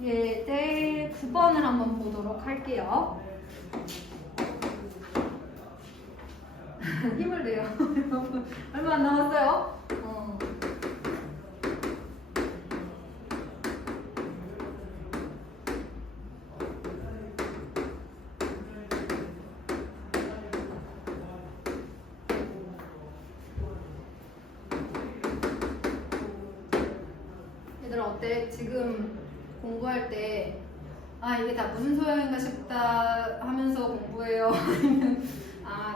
예제 9번을 한번 보도록 할게요. 힘을 내요. 얼마 안 남았어요? 얘들아 어때? 지금 공부할 때 이게 다 무슨 소용인가 싶다 하면서 공부해요? 아니면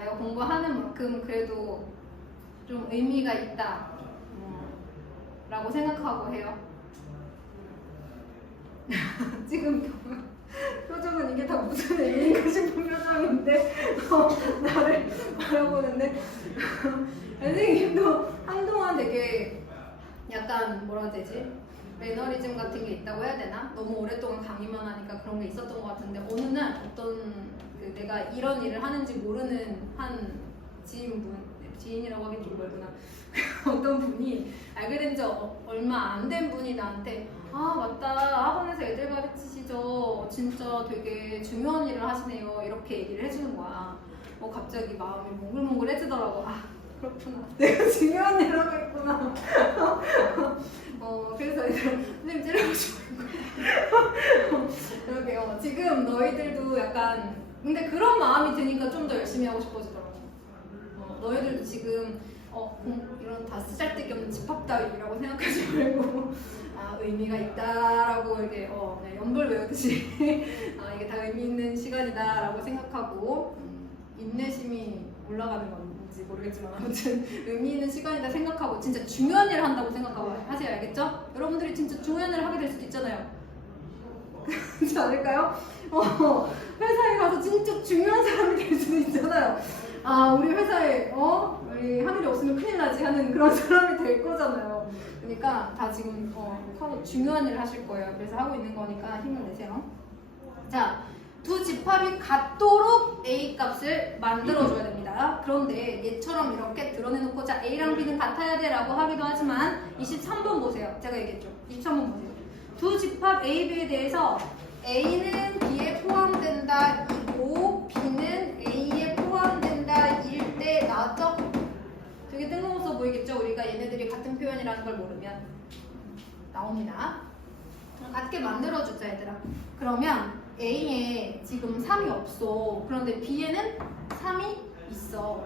내가 공부하는 만큼 그래도 좀 의미가 있다 라고 생각하고 해요? 지금 표정은 이게 다 무슨 의미인가 싶은 표정인데 나를 바라보는데 선생님도 한동안 되게 약간 뭐라 해야 되지? 매너리즘 같은 게 있다고 해야 되나? 너무 오랫동안 강의만 하니까 그런 게 있었던 것 같은데 어느 날 어떤 내가 이런 일을 하는지 모르는 한 지인이라고 하긴 좀 멀구나. 어떤 분이 알게 된 지 얼마 안 된 분이 나한테 맞다 학원에서 애들 가르치시죠 진짜 되게 중요한 일을 하시네요 이렇게 얘기를 해주는 거야. 갑자기 마음이 몽글몽글해지더라고. 그렇구나 내가 중요한 일을 하고 있구나. 그래서 선생님 찌르고 싶은 거예요. 그러게요. 지금 너희들도 약간 근데 그런 마음이 드니까 좀 더 열심히 하고 싶어지더라고. 너희들도 지금 이런 다 쓰잘데기 없는 집합 따위라고 생각하지 말고 의미가 있다라고 이렇게 연불 외우듯이 이게 다 의미 있는 시간이다라고 생각하고 인내심이 올라가는 건지 모르겠지만 아무튼 의미 있는 시간이다 생각하고 진짜 중요한 일을 한다고 생각하고 하세요. 알겠죠? 여러분들이 진짜 중요한 일을 하게 될 수도 있잖아요. 그렇지 않을까요? 회사에 가서 진짜 중요한 사람이 될 수도 있잖아요. 우리 회사에 우리 하늘이 없으면 큰일 나지 하는 그런 사람이 될 거잖아요. 그러니까 다 지금 중요한 일을 하실 거예요. 그래서 하고 있는 거니까 힘을 내세요. 자, 두 집합이 같도록 A 값을 만들어줘야 됩니다. 그런데 얘처럼 이렇게 드러내놓고자 A랑 B는 같아야 돼 라고 하기도 하지만 23번 보세요. 제가 얘기했죠. 23번 보세요. 두 집합 A, B에 대해서 A는 B에 포함된다 이고 B는 A에 포함된다 일 때 나왔죠? 되게 뜬금없어 보이겠죠? 우리가 얘네들이 같은 표현이라는 걸 모르면 나옵니다. 같게 만들어주자 얘들아. 그러면 A에 지금 3이 없어. 그런데 B에는 3이 있어.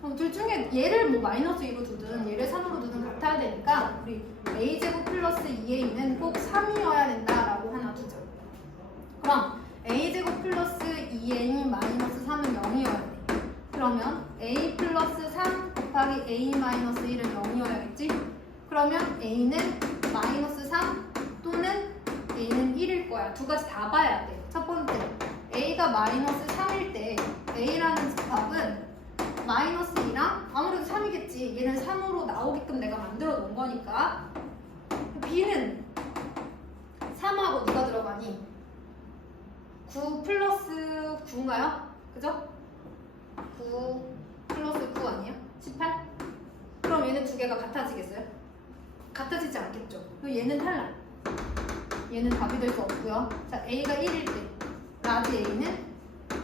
그럼 둘 중에 얘를 뭐 마이너스 2로 두든 얘를 3으로 두든 같아야 되니까 우리 A제곱 플러스 2A는 꼭 3이어야 된다라고 하나 두자. 그럼 A제곱 플러스 2A 마이너스 3은 0이어야 돼. 그러면 A 플러스 3 곱하기 A 마이너스 1은 0이어야겠지? 그러면 A는 마이너스 3 또는 A는 1일 거야. 두 가지 다 봐야 돼. 첫 번째, A가 마이너스 3일 때 A라는 집합은 마이너스 2랑 아무래도 3이겠지. 얘는 3으로 나오게끔 내가 만들어 놓은 거니까. B는 3하고 누가 들어가니? 9 플러스 9인가요? 그죠? 9 플러스 9 아니에요? 18? 그럼 얘는 두 개가 같아지겠어요? 같아지지 않겠죠? 그럼 얘는 탈락. 얘는 답이 될 수 없고요. 자, A가 1일 때 라지 A는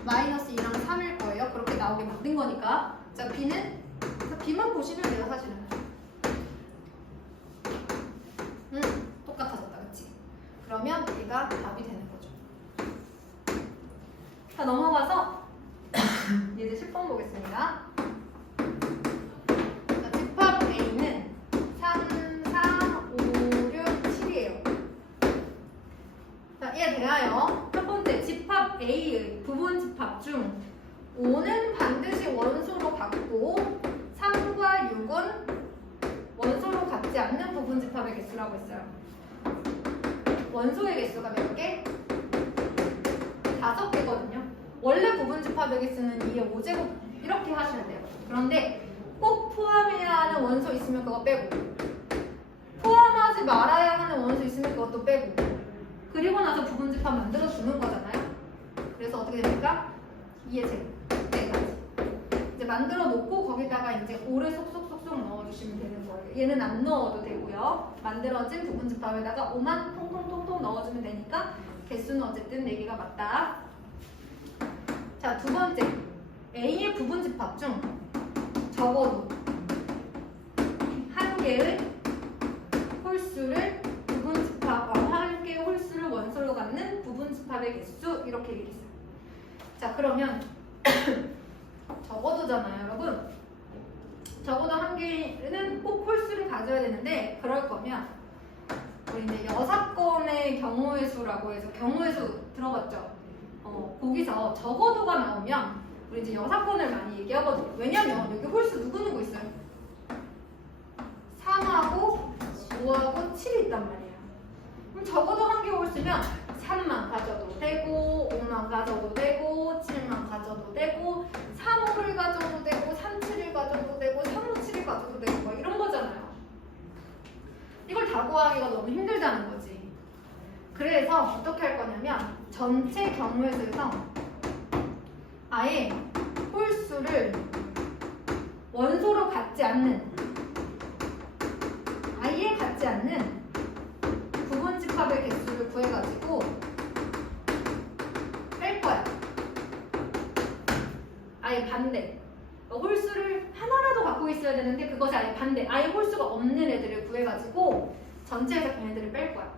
마이너스 2랑 3일 거예요. 그렇게 나오게 만든 거니까. 자, B는 B만 보시면 돼요, 사실은. 똑같아졌다, 그치? 그러면 얘가 답이 되는 거죠. 자, 넘어가서 이제 10번 보겠습니다. 자, 집합 A는 3, 4, 5, 6, 7이에요. 자, 이에 대하여 첫 번째 집합 A의 부분 집합 중 5는 반드시 원소로 같고 3과 6은 원소로 같지 않는 부분 집합의 개수라고 했어요. 원소의 개수가 몇 개? 5개거든요. 원래 부분 집합의 개수는 2의 5제곱 이렇게 하셔야 돼요. 그런데 꼭 포함해야 하는 원소 있으면 그거 빼고 포함하지 말아야 하는 원소 있으면 그것도 빼고 그리고 나서 부분 집합 만들어 주는 거잖아요. 그래서 어떻게 됩니까? 2의 제곱 4가지 이제 만들어 놓고 거기다가 이제 5를 쏙쏙쏙쏙 통통통 넣어주시면 되는 거예요. 얘는 안 넣어도 되고요. 만들어진 부분집합에다가 5만 통통통통 넣어주면 되니까 개수는 어쨌든 4개가 맞다. 자, 두 번째. A의 부분집합 중 적어도 한 개의 홀수를 한 개의 홀수를 원소로 갖는 부분집합의 개수 이렇게 얘기했어요. 자, 그러면 적어도잖아요, 여러분. 적어도 한 개는 꼭 홀수를 가져야 되는데 그럴 거면 우리 이제 여사건의 경우의 수라고 해서 경우의 수 들어봤죠? 거기서 적어도가 나오면 우리 이제 여사건을 많이 얘기하거든요. 왜냐면 여기 홀수 누구 있어요? 3하고 5하고 7이 있단 말이에요. 그럼 적어도 한 개 홀수면 3만 가져도 되고 5만 가져도 되고 7만 가져도 되고 3, 5를 가져도 되고 3, 7을 가져도 되고 3, 5, 7을 가져도 되고 뭐 이런 거잖아요. 이걸 다 구하기가 너무 힘들다는 거지. 그래서 어떻게 할 거냐면 전체 경우의 수에서 아예 홀수를 원소로 갖지 않는 아예 갖지 않는 부분집합의 개수를 구해가지고 뺄 거야. 아예 반대. 홀수를 하나라도 갖고 있어야 되는데 그것이 아예 반대. 아예 홀수가 없는 애들을 구해가지고 전체에서 걔네들을 뺄 거야.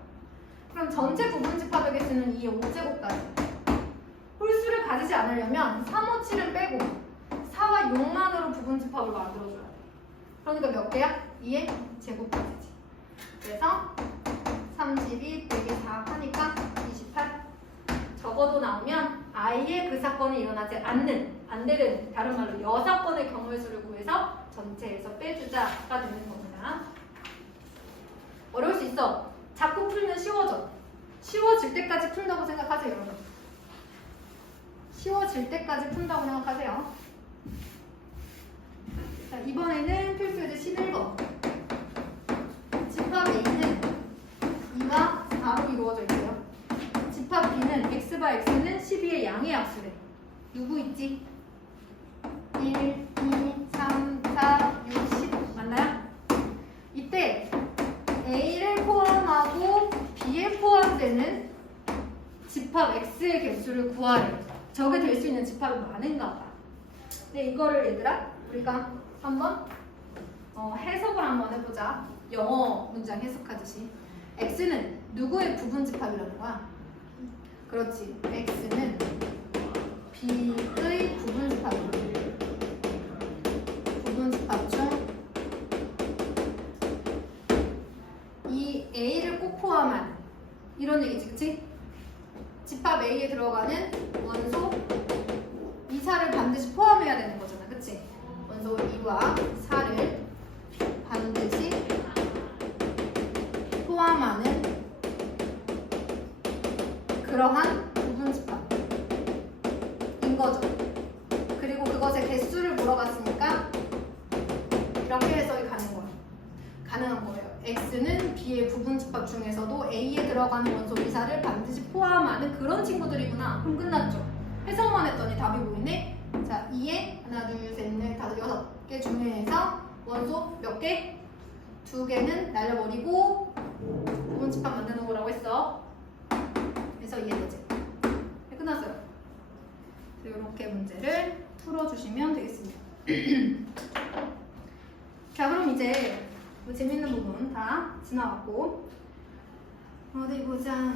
그럼 전체 부분집합의 개수는 이 5제곱까지. 홀수를 가지지 않으려면 3, 5, 7은 빼고 4와 6만으로 부분집합을 만들어줘야 돼. 그러니까 몇 개야? 2의 제곱까지지. 그래서 32 빼기 4 하니까 28. 적어도 나오면 아예 그 사건이 일어나지 않는 반대되는 다른 말로 여사건의 경우의 수를 구해서 전체에서 빼주자가 되는 겁니다. 어려울 수 있어. 자꾸 풀면 쉬워져. 쉬워질 때까지 푼다고 생각하세요, 여러분. 쉬워질 때까지 푼다고 생각하세요. 자, 이번에는 필수제 11번. 집합 A는 2와 4로 이루어져 있고요. 집합 B는 X바 X는 12의 양의 합수래. 누구 있지? 1, 2, 3, 4, 6, 10 맞나요? 이때 A를 포함하고 B에 포함되는 집합 X의 개수를 구하래. 저게 될 수 있는 집합이 많은가 봐. 근데 이거를 얘들아 우리가 한번 해석을 한번 해보자. 영어 문장 해석하듯이. X는 누구의 부분집합이라는 거야? 그렇지. X는 B의 부분집합이야. 부분집합 중 이 A를 꼭 포함한 이런 얘기지, 그치? 집합 A에 들어가는 원소 2사를 반드시 포함해야 되는 거잖아, 그치? 원소 2와 4를 반드시 포함하는 그러한 부분집합인 거죠. 그리고 그것의 개수를 물어봤으니까 이렇게 해석이 가능한 거예요. X는 B의 부분집합 중에서도 A에 들어가는 원소 2사를 반드시 포함하는 그런 친구들이구나. 그럼 끝났죠. 해석만 했더니 답이 보이네. 자, 2에 하나, 둘, 셋, 넷, 다섯, 6개 중에서 원소 몇 개? 2개는 날려버리고 부분집합 만드는 거라고 했어. 그래서 이해되지? 네, 끝났어요. 이렇게 문제를 풀어주시면 되겠습니다. 자, 그럼 이제 뭐 재밌는 부분 다 지나갔고 어디 보자.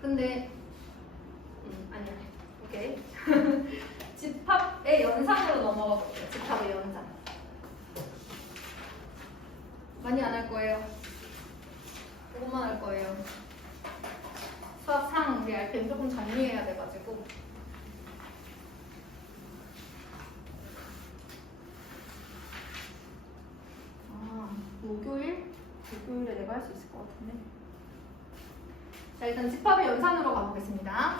근데 아니야. 오케이. 집합의 연산으로 넘어가 볼게요. 집합의 연산. 많이 안 할 거예요. 조금만 할 거예요. 수학상 우리 RPM 조금 정리해야 돼가지고. 목요일에 내가 할 수 있을 것 같은데. 자, 일단 집합의 연산으로 가보겠습니다.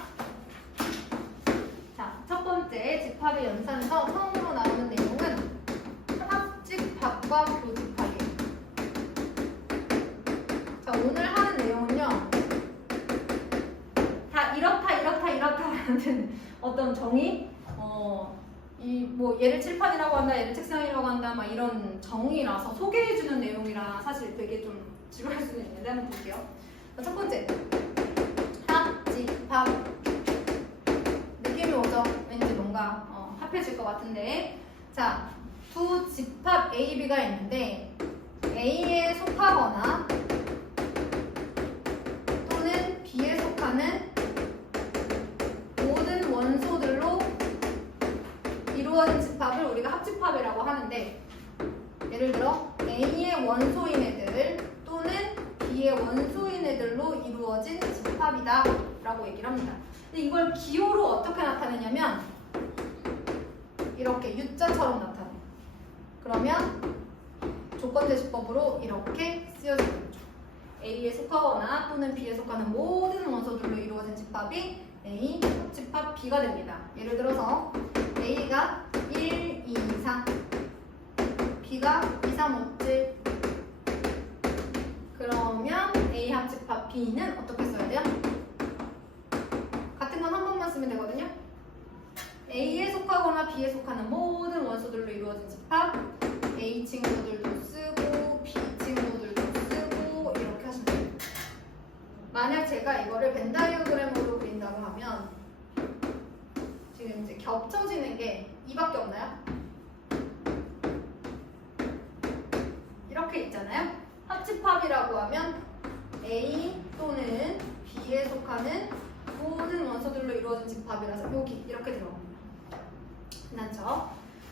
자, 첫 번째 집합의 연산에서 처음으로 나오는 내용은 합집합과 교집합이에요. 자, 오늘 하는 내용은요. 다 이렇다라는 어떤 정의, 이 뭐 얘를 칠판이라고 한다, 얘를 책상이라고 한다, 막 이런 정의라서 소개해주는 내용이라 사실 되게 좀 지루할 수는 있는데 한번 볼게요. 자, 첫 번째, 합집합. 느낌이 오죠? 왠지 뭔가 합해질 것 같은데. 자, 두 집합 A, B가 있는데 A에 속하거나 또는 B에 속하는 모든 원소들로 이루어진 집합을 우리가 합집합이라고 하는데, 예를 들어 A의 원소인 애들 또는 B의 원소인 애들로 이루어진 집합이다 라고 얘기를 합니다. 근데 이걸 기호로 어떻게 나타내냐면 이렇게 U자처럼 나타내. 그러면 조건대시법으로 이렇게 쓰여지는 거죠. A에 속하거나 또는 B에 속하는 모든 원소들로 이루어진 집합이 A 합집합 B가 됩니다. 예를 들어서 A가 1, 2, 3, B가 2, 3, 5, 7. 그러면 A 합집합 B는 어떻게 써야 돼요? 같은 건 한 번만 쓰면 되거든요. A에 속하거나 B에 속하는 모든 원소들로 이루어진 집합, A 친구들도 쓰고 B 친구들도 쓰고 이렇게 하시면 돼요. 만약 제가 이거를 벤 다이어그램으로 그린다고 하면 지금 이제 겹쳐지는 게 이밖에 없나요? 이렇게 있잖아요. 합집합이라고 하면 A 또는 B에 속하는 모든 원소들로 이루어진 집합이라서 여기 이렇게 들어갑니다. 괜찮죠?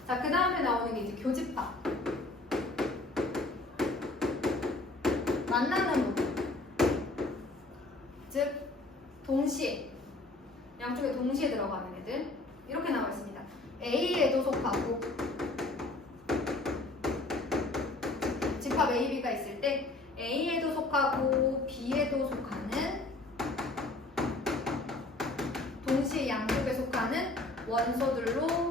자, 그 다음에 나오는 게 이제 교집합. 만나는 부분. 즉, 동시에, 양쪽에 동시에 들어가는 애들. 이렇게 나와 있습니다. A에도 속하고, 집합 A, B가 있을 때 A에도 속하고 B에도 속하는, 동시에 양쪽에 속하는 원소들로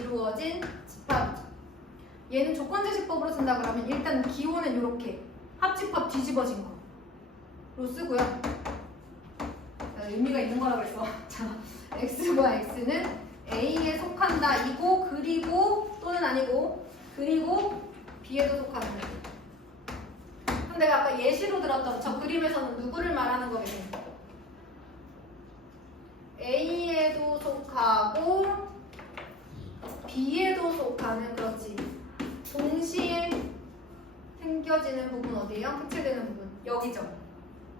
이루어진 집합이죠. 얘는 조건제시법으로 쓴다 그러면 일단 기호는 이렇게 합집합 뒤집어진 거로 쓰고요. 의미가 있는 거라고 해서 자, X와 X는 A에 속한다 이고, 그리고 또는 아니고, 그리고 B에도 속하는 거. 그럼 내가 아까 예시로 들었던 저 그림에서는 누구를 말하는 거겠습니까? A에도 속하고 B에도 속하는, 그렇지, 동시에 생겨지는 부분 어디예요? 흡체되는 부분 여기죠.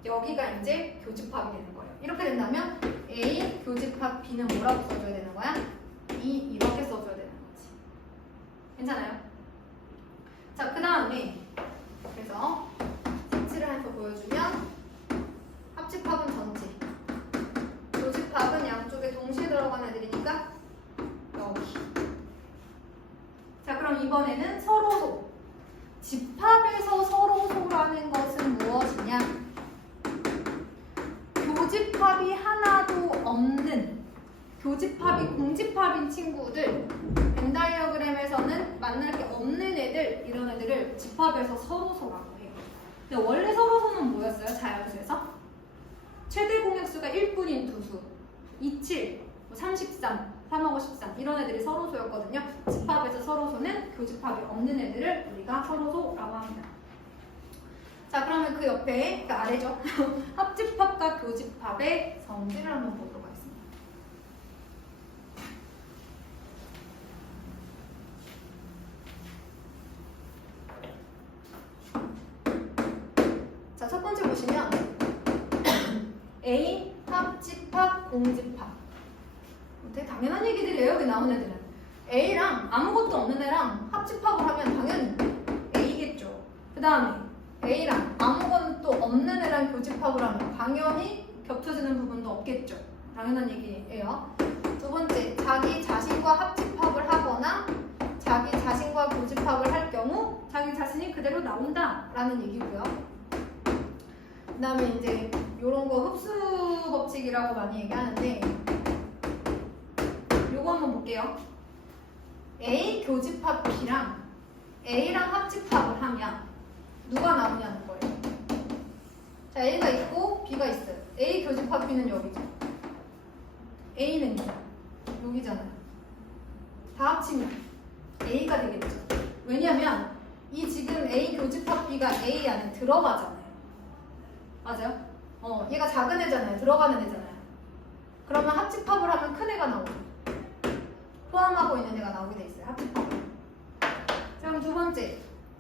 여기가 이제 교집합이 되는 거예요. 이렇게 된다면 A 교집합 B는 뭐라고 써줘야 되는 거야? 이렇게 써줘야 되는 거지. 괜찮아요? 자, 그 다음에 그래서 색칠을 해서 보여주면 합집합은 전체, 교집합은 양쪽에 동시에 들어간 애들이니까 여기. 자, 그럼 이번에는 서로소. 집합에서 서로소라는 것은 무엇이냐? 교집합이 하나도 없는, 교집합이 공집합인 친구들, 벤 다이어그램에서는 만날 게 없는 애들, 이런 애들을 집합에서 서로소라고 해요. 근데 원래 서로소는 뭐였어요? 자연수에서? 최대 공약수가 1뿐인 두수, 27, 33, 3하고 13 이런 애들이 서로소였거든요. 집합에서 서로소는 교집합이 없는 애들을 우리가 서로소라고 합니다. 자, 그러면 그 옆에, 그 아래죠. 합집합과 교집합의 성질을 한번 보도록 하겠습니다. 자, 첫 번째 보시면 A 합집합, 공집합. 되게 당연한 얘기들이에요. 여기 나온 애들은 A랑 아무것도 없는 애랑 합집합을 하면 당연히 A겠죠. 그 다음에 A랑 아무것도 없는 애랑 교집합을 하면 당연히 겹쳐지는 부분도 없겠죠. 당연한 얘기예요. 두 번째, 자기 자신과 합집합을 하거나 자기 자신과 교집합을 할 경우 자기 자신이 그대로 나온다라는 얘기고요. 그 다음에 이제 이런 거 흡수 법칙이라고 많이 얘기하는데 요거 한번 볼게요. A 교집합 B랑 A랑 합집합을 하면 누가 나오냐는 거예요. 자, A가 있고 B가 있어요. A 교집합 B는 여기죠. A는 여기잖아요. 다 합치면 A가 되겠죠. 왜냐면 이 지금 A 교집합 B가 A 안에 들어가잖아요. 맞아요? 얘가 작은 애잖아요. 들어가는 애잖아요. 그러면 합집합을 하면 큰 애가 나오고 포함하고 있는 애가 나오게 돼 있어요. 합집합. 자, 그럼 두 번째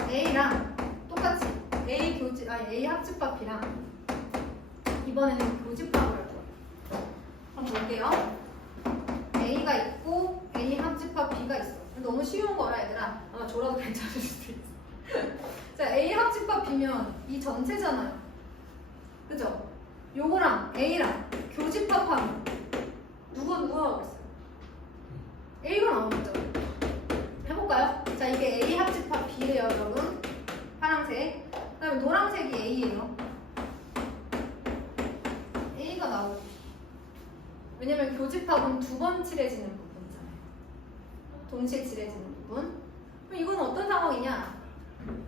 A랑 똑같이 A 합집합 B랑 이번에는 교집합을 할 거예요. 한번 볼게요. A가 있고 A 합집합 B가 있어. 너무 쉬운 거라 얘들아. 아마 졸아도 괜찮을 수도 있어. 자, A 합집합 B면 이 전체잖아요. 그죠? 요거랑 A랑 교집합하면 누가 나오겠어요? A가 나오겠죠? 해볼까요? 자, 이게 A 합집합 B예요, 여러분. 파란색. 그 다음에 노란색이 A예요. A가 나오죠. 왜냐면 교집합은 두 번 칠해지는 부분이잖아요. 동시에 칠해지는 부분. 그럼 이건 어떤 상황이냐?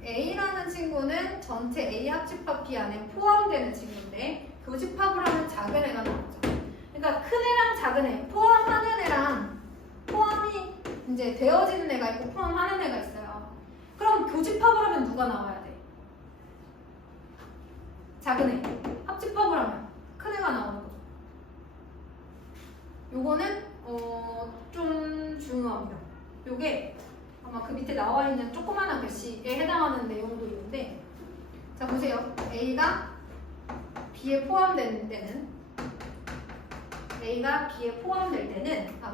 A라는 친구는 전체 A 합집합 B 안에 포함되는 친구인데 교집합을 하면 작은 애가 나오죠. 그러니까 큰 애랑 작은 애, 포함하는 애랑 포함이 이제 되어지는 애가 있고 포함하는 애가 있어요. 그럼 교집합을 하면 누가 나와야 돼? 작은 애. 합집합을 하면 큰 애가 나오는 거죠. 요거는 좀 중요합니다. 요게 아마 그 밑에 나와 있는 조그마한 글씨에 해당하는 내용도 있는데, 자 보세요. A가 B에 포함될 때는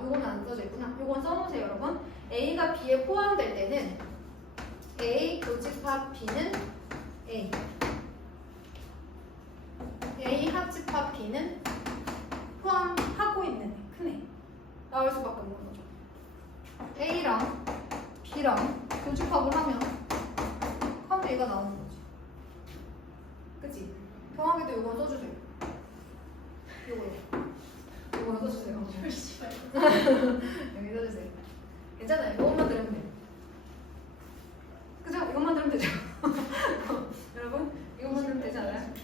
요건 안 써져 있구나. 요건 써놓으세요, 여러분. A가 B에 포함될 때는 A 교집합 B는 A 합집합 B는 포함하고 있는 애, 큰 애 나올 수밖에 없는 거죠. A랑 B랑 교집합을 하면 큰 A가 나오는 거지. 그치? 정확히도 요건 써주세요. 요거 써주세요. 여기 써주세요. 괜찮아요. 이것만 들으면 돼요. 그죠? 이것만 들으면 되죠. 여러분 이것만 들으면 되지 않아요?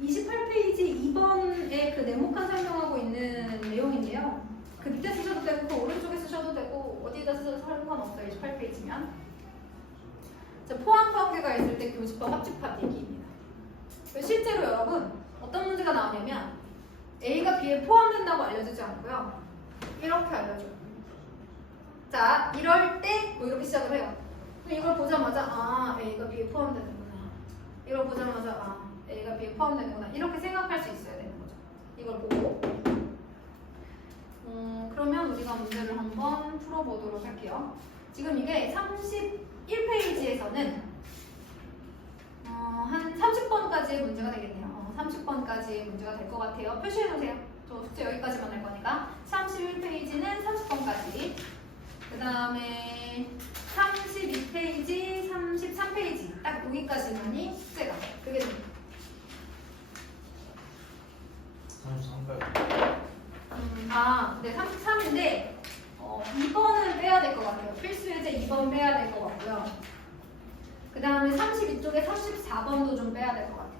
28페이지 2번에 그 네모칸 설명하고 있는 내용인데요. 그 밑에 쓰셔도 되고 그 오른쪽에 쓰셔도 되고 어디에다 쓰셔도 상관없어요. 28페이지면. 자, 포함 관계가 있을 때 교집합, 합집합 얘기입니다. 실제로 여러분 어떤 문제가 나오냐면 A가 B에 포함된다고 알려주지 않고요. 이렇게 알려줘요. 자, 이럴 때 뭐 이렇게 시작을 해요. 그럼 이걸 보자마자 A가 B에 포함되는구나. 이걸 보자마자 A가 B에 포함되는구나. 이렇게 생각할 수 있어야 되는 거죠. 이걸 보고. 그러면 우리가 문제를 한번 풀어보도록 할게요. 지금 이게 31페이지에서는 한 30번까지의 문제가 되겠네요. 30번까지의 문제가 될 것 같아요. 표시해놓으세요. 저 숙제 여기까지만 할 거니까. 31페이지는 30번까지. 그 다음에 32페이지, 33페이지 딱 여기까지만이 숙제가 그게 됩니다. 33까지. 네, 33인데 2번은 빼야 될 것 같아요. 필수 예제 2번 빼야 될 것 같고요. 그 다음에 32쪽에 34번도 좀 빼야 될 것 같아요.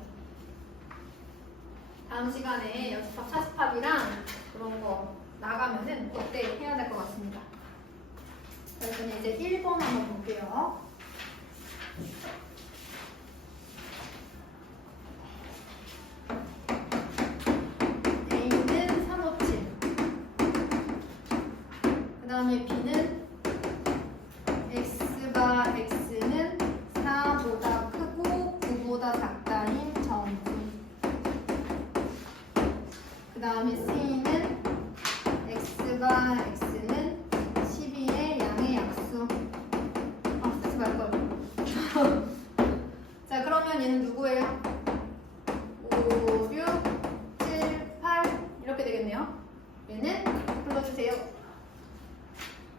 다음 시간에 연습합, 차습합이랑 그런 거 나가면은 그때 해야 될 것 같습니다. 그래서 이제 1번 한번 볼게요. A는 357. 그 다음에 B는 X가 X는 4보다 크고 9보다 작다인 정수. 그 다음에 C는 X가 X는 12의 양의 약수. 쓰지 말걸. 자, 그러면 얘는 누구예요? 5, 6, 7, 8 이렇게 되겠네요. 얘는 불러주세요.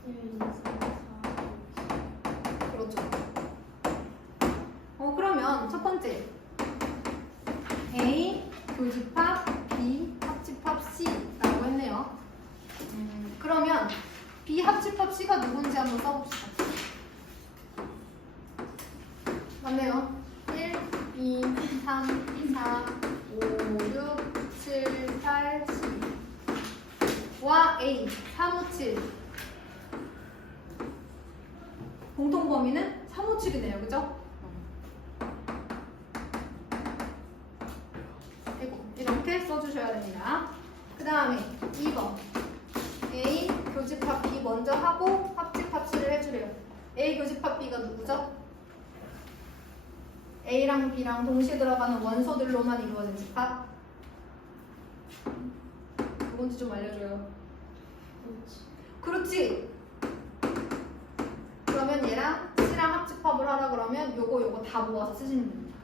1, 2, 3, 4, 그렇죠. 그러면 첫 번째 A 교집합 B 합집합 C라고 했네요. 그러면 B 합집합 C가 누군지 한번 써봅시다. 맞네요. 1, 2, 3, 4, 5, 6, 7, 8, 10 와 A 357 공통 범위는 357이네요. 그죠? 이렇게 써주셔야 됩니다. 그 다음에 2번 A 교집합 B 먼저 하고 합집합치를 해주래요. A 교집합 B가 누구죠? A랑 B랑 동시에 들어가는 원소들로만 이루어진 집합. 뭔지 좀 알려줘요. 그렇지. 그러면 얘랑 C랑 합집합을 하라 그러면 요거 다 모아서 쓰시면 됩니다.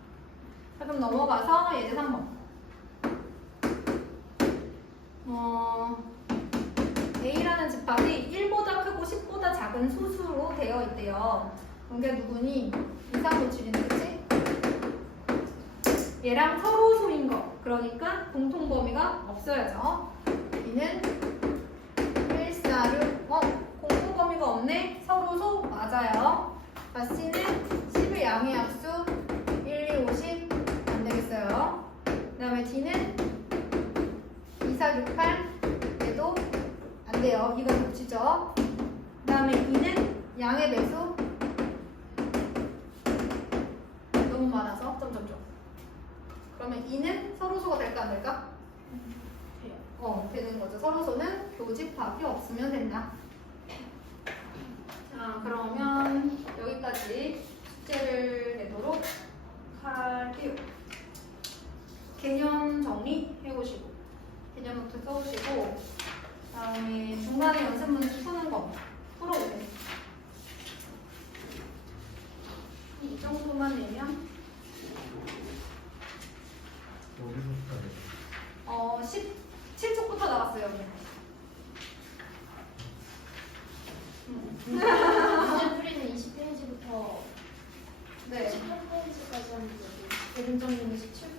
자, 그럼 넘어가서 예제 3번. A라는 집합이 1보다 크고 10보다 작은 수수로 되어 있대요. 그럼 그게 누구니? 2, 3, 5, 7인데 그치? 얘랑 서로소인 거. 그러니까 공통 범위가 없어야죠. B는 1, 4, 6. 공통 범위가 없네? 서로소 맞아요. C는 10의 양의 합수 1, 2, 5, 10 안 되겠어요. 그 다음에 D는 2, 4, 6, 8 얘도 안 돼요. 이건 붙이죠. 그 다음에 E는 양의 배수 너무 많아서 점점점. 그러면 E는 서로소가 될까 안 될까? 되는 거죠. 서로소는 교집합이 없으면 된다. 자, 그러면 여기까지 숙제를 내도록 할게요. 개념 정리 해보시고 개념 노트 써보시고 그다음에 중간에 연습 문제 푸는 거 풀어보세요. 이 정도만 내면 17쪽부터 나왔어요. 문제 풀이는 20페이지부터 네. 18페이지까지 하는 거고 예능 정리는 17